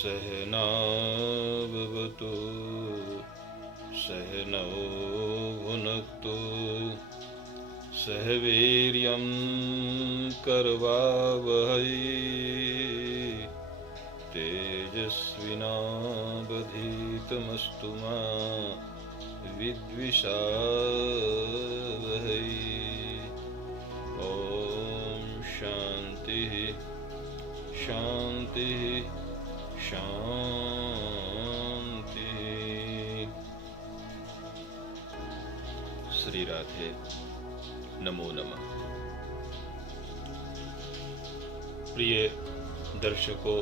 सहनावतु सहनौ भुनक्तु सह वीर्यं करवावहै तेजस्विनावधीतमस्तु मा विद्विषावहै। ॐ शांति शांति शांति। श्री राधे। नमो नमः। प्रिय दर्शकों,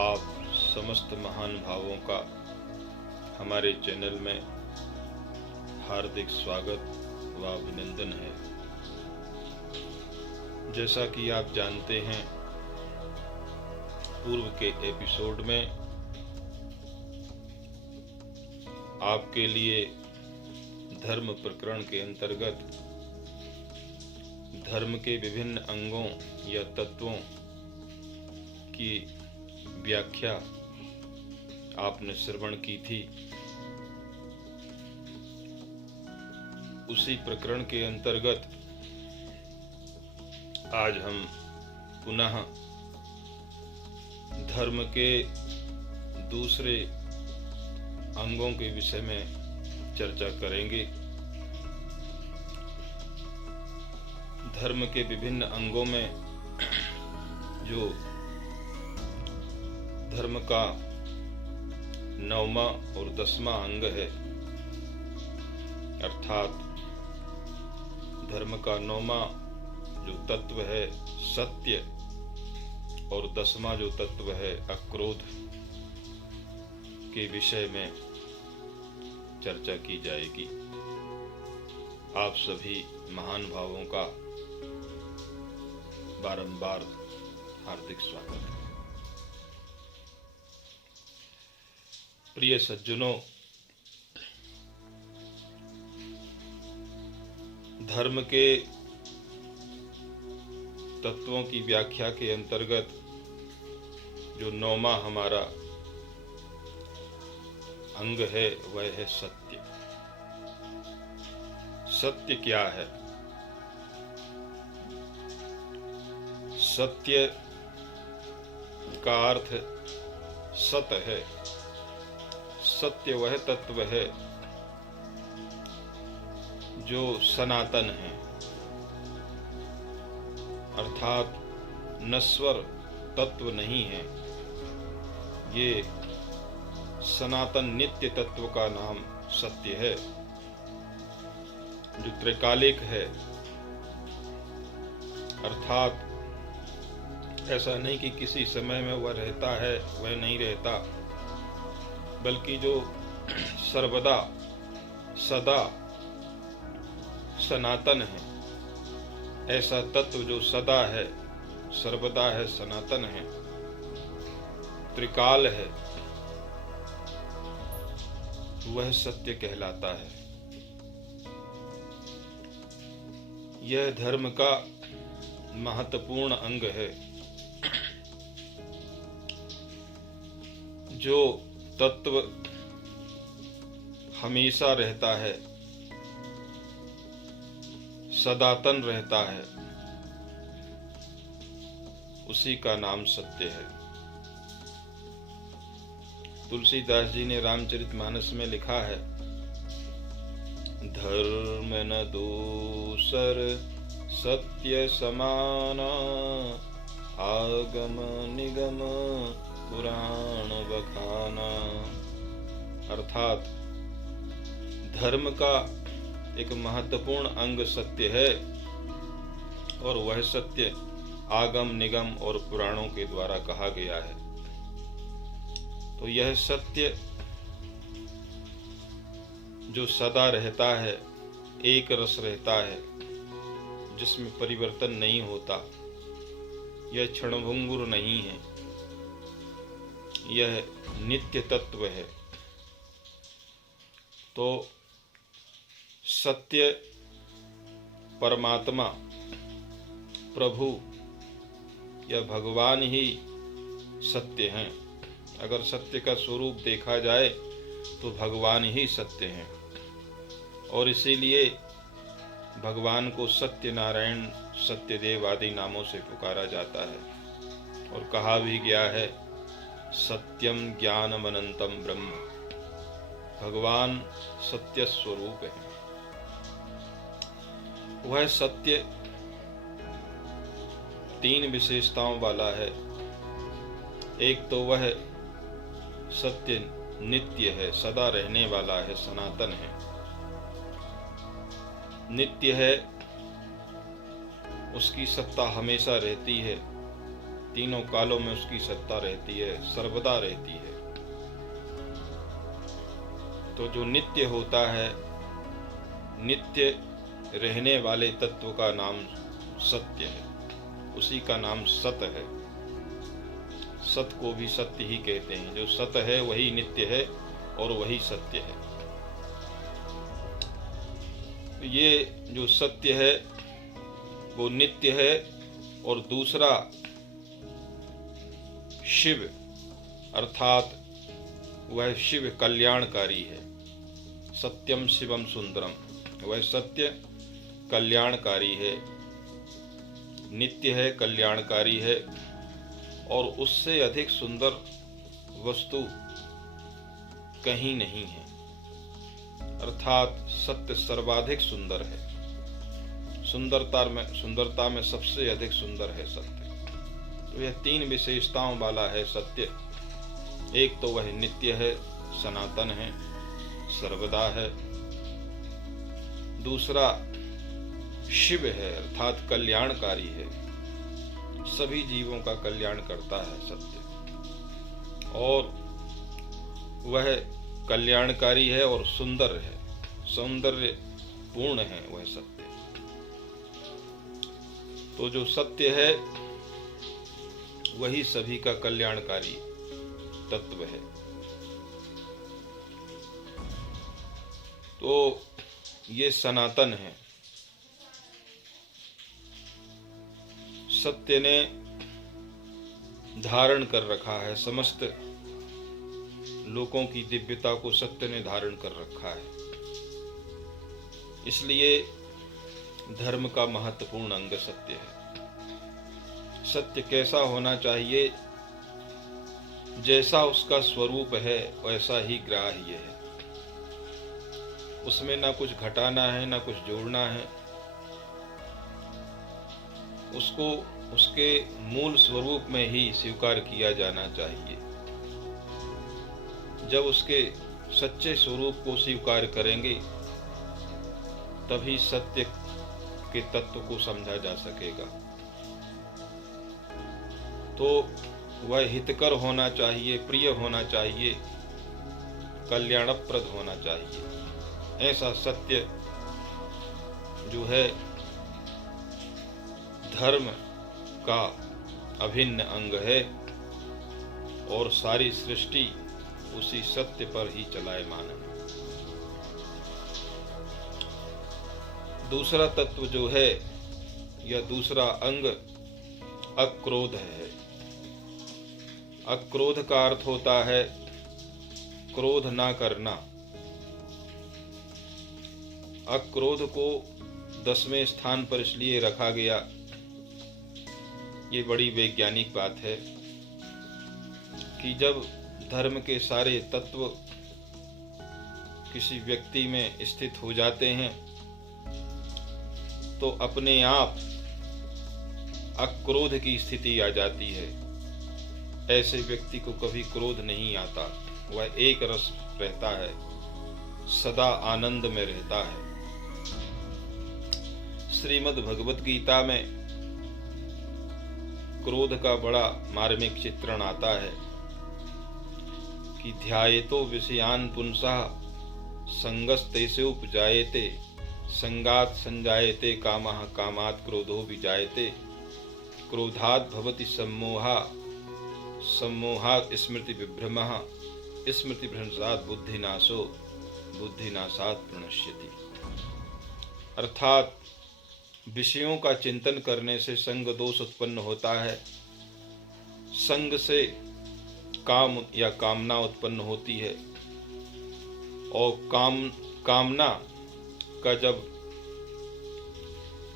आप समस्त महान भावों का हमारे चैनल में हार्दिक स्वागत व अभिनंदन है। जैसा कि आप जानते हैं, पूर्व के एपिसोड में आपके लिए धर्म प्रकरण के अंतर्गत धर्म के विभिन्न अंगों या तत्वों की व्याख्या आपने श्रवण की थी। उसी प्रकरण के अंतर्गत आज हम पुनः धर्म के दूसरे अंगों के विषय में चर्चा करेंगे। धर्म के विभिन्न अंगों में जो धर्म का 9वां और 10वां अंग है, अर्थात धर्म का 9वां जो तत्व है सत्य और 10वां जो तत्व है अक्रोध के विषय में चर्चा की जाएगी। आप सभी महान भावों का बारंबार हार्दिक स्वागत है। प्रिय सज्जनों, धर्म के तत्वों की व्याख्या के अंतर्गत जो 9वां हमारा अंग है वह है सत्य। सत्य क्या है? सत्य का अर्थ सत है। सत्य वह तत्व है जो सनातन है, अर्थात नश्वर तत्व नहीं है। ये सनातन नित्य तत्व का नाम सत्य है, जो त्रिकालिक है। अर्थात ऐसा नहीं कि किसी समय में वह रहता है वह नहीं रहता, बल्कि जो सर्वदा सदा सनातन है, ऐसा तत्व जो सदा है, सर्वदा है, सनातन है, त्रिकाल है, वह सत्य कहलाता है। यह धर्म का महत्वपूर्ण अंग है। जो तत्व हमेशा रहता है, सदातन रहता है, उसी का नाम सत्य है। तुलसीदास जी ने रामचरितमानस में लिखा है, धर्म न दूसर सत्य समाना, आगम निगम पुराण बखाना। अर्थात धर्म का एक महत्वपूर्ण अंग सत्य है, और वह सत्य आगम निगम और पुराणों के द्वारा कहा गया है। तो यह सत्य जो सदा रहता है, एक रस रहता है, जिसमें परिवर्तन नहीं होता, यह क्षणभंगुर नहीं है, यह नित्य तत्व है। तो सत्य परमात्मा प्रभु या भगवान ही सत्य हैं। अगर सत्य का स्वरूप देखा जाए तो भगवान ही सत्य हैं, और इसीलिए भगवान को सत्यनारायण, सत्यदेव आदि नामों से पुकारा जाता है। और कहा भी गया है, सत्यम ज्ञानम अनंतम ब्रह्म। भगवान सत्य स्वरूप है। वह सत्य 3 विशेषताओं वाला है। एक तो वह सत्य नित्य है, सदा रहने वाला है, सनातन है। नित्य है, उसकी सत्ता हमेशा रहती है, तीनों कालों में उसकी सत्ता रहती है, सर्वदा रहती है। तो जो नित्य होता है, नित्य रहने वाले तत्व का नाम सत्य है, उसी का नाम सत है। सत को भी सत्य ही कहते हैं। जो सत है वही नित्य है और वही सत्य है। ये जो सत्य है वो नित्य है। और दूसरा शिव, अर्थात वह शिव कल्याणकारी है। सत्यम शिवम सुंदरम, वह सत्य कल्याणकारी है, नित्य है, कल्याणकारी है, और उससे अधिक सुंदर वस्तु कहीं नहीं है। अर्थात सत्य सर्वाधिक सुंदर है। सुंदरता में सबसे अधिक सुंदर है सत्य। तो यह 3 विशेषताओं वाला है सत्य। एक तो वह नित्य है, सनातन है, सर्वदा है। दूसरा शिव है, अर्थात कल्याणकारी है, सभी जीवों का कल्याण करता है सत्य। और वह कल्याणकारी है और सुंदर है, सौंदर्य पूर्ण है वह सत्य। तो जो सत्य है वही सभी का कल्याणकारी तत्व है। तो ये सनातन है। सत्य ने धारण कर रखा है, समस्त लोगों की दिव्यता को सत्य ने धारण कर रखा है। इसलिए धर्म का महत्वपूर्ण अंग सत्य है। सत्य कैसा होना चाहिए? जैसा उसका स्वरूप है वैसा ही ग्राह्य है। उसमें ना कुछ घटाना है ना कुछ जोड़ना है। उसको उसके मूल स्वरूप में ही स्वीकार किया जाना चाहिए। जब उसके सच्चे स्वरूप को स्वीकार करेंगे तभी सत्य के तत्व को समझा जा सकेगा। तो वह हितकर होना चाहिए, प्रिय होना चाहिए, कल्याणप्रद होना चाहिए। ऐसा सत्य जो है धर्म का अभिन्न अंग है और सारी सृष्टि उसी सत्य पर ही चलायमान है। दूसरा तत्व जो है यह दूसरा अंग अक्रोध है। अक्रोध का अर्थ होता है क्रोध ना करना। अक्रोध को 10वें स्थान पर इसलिए रखा गया, ये बड़ी वैज्ञानिक बात है कि जब धर्म के सारे तत्व किसी व्यक्ति में स्थित हो जाते हैं तो अपने आप अक्रोध की स्थिति आ जाती है। ऐसे व्यक्ति को कभी क्रोध नहीं आता, वह एक रस रहता है, सदा आनंद में रहता है। श्रीमद् भगवत गीता में क्रोध का बड़ा मार्मिक चित्रण आता है कि ध्यायेतो विषयान पुंसः संगस्तेषु उपजायते संगात संजायते कामः कामात् क्रोधो विजायते क्रोधात् भवति सम्मोहः सम्मोहात् स्मृति विभ्रमः स्मृति भ्रंशात् बुद्धिनाशो बुद्धिनाशात् प्रणश्यति। अर्थात विषयों का चिंतन करने से संग दोष उत्पन्न होता है। संग से काम या कामना उत्पन्न होती है, और कामना का जब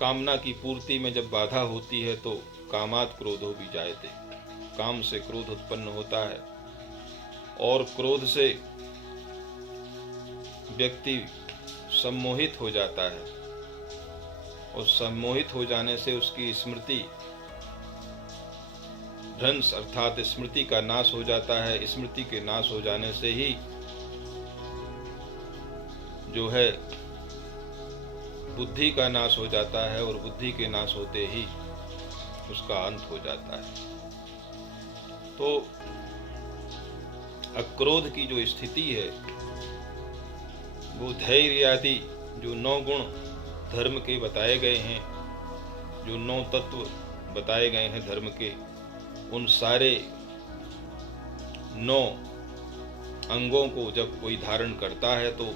कामना की पूर्ति में जब बाधा होती है तो कामात् क्रोधो भी जायते, काम से क्रोध उत्पन्न होता है, और क्रोध से व्यक्ति सम्मोहित हो जाता है, और सम्मोहित हो जाने से उसकी स्मृति भ्रंश अर्थात स्मृति का नाश हो जाता है। स्मृति के नाश हो जाने से ही जो है बुद्धि का नाश हो जाता है, और बुद्धि के नाश होते ही उसका अंत हो जाता है। तो अक्रोध की जो स्थिति है वो धैर्य आदि जो 9 गुण धर्म के बताए गए हैं, जो 9 तत्व बताए गए हैं धर्म के, उन सारे 9 अंगों को जब कोई धारण करता है तो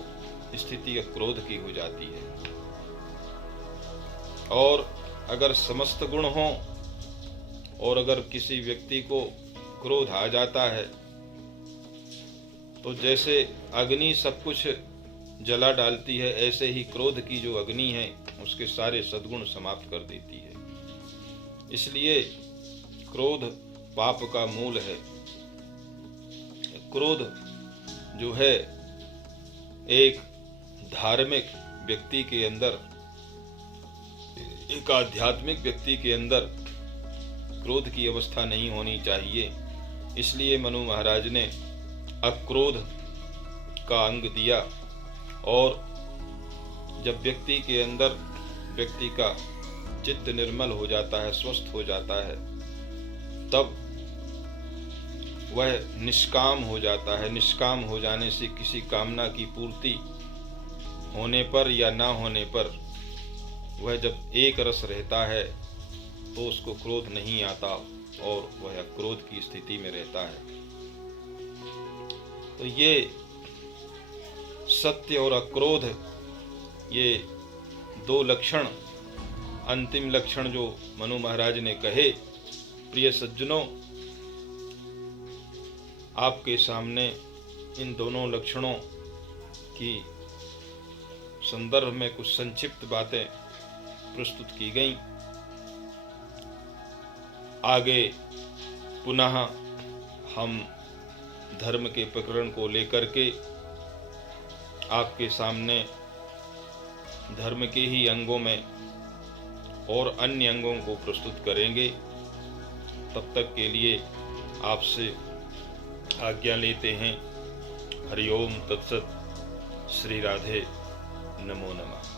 स्थिति क्रोध की हो जाती है। और अगर समस्त गुण हों और अगर किसी व्यक्ति को क्रोध आ जाता है तो जैसे अग्नि सब कुछ जला डालती है, ऐसे ही क्रोध की जो अग्नि है उसके सारे सद्गुण समाप्त कर देती है। इसलिए क्रोध पाप का मूल है। क्रोध जो है एक धार्मिक व्यक्ति के अंदर, एक आध्यात्मिक व्यक्ति के अंदर क्रोध की अवस्था नहीं होनी चाहिए। इसलिए मनु महाराज ने अक्रोध का अंग दिया, और जब व्यक्ति के अंदर व्यक्ति का चित्त निर्मल हो जाता है, स्वस्थ हो जाता है, तब वह निष्काम हो जाता है। निष्काम हो जाने से किसी कामना की पूर्ति होने पर या ना होने पर वह जब एक रस रहता है तो उसको क्रोध नहीं आता और वह क्रोध की स्थिति में रहता है। तो ये सत्य और अक्रोध, ये 2 लक्षण, अंतिम लक्षण जो मनु महाराज ने कहे, प्रिय सज्जनों, आपके सामने इन दोनों लक्षणों की संदर्भ में कुछ संक्षिप्त बातें प्रस्तुत की गईं। आगे पुनः हम धर्म के प्रकरण को लेकर के आपके सामने धर्म के ही अंगों में और अन्य अंगों को प्रस्तुत करेंगे। तब तक के लिए आपसे आज्ञा लेते हैं। हरि ओम तत्सत। श्री राधे। नमो नमः।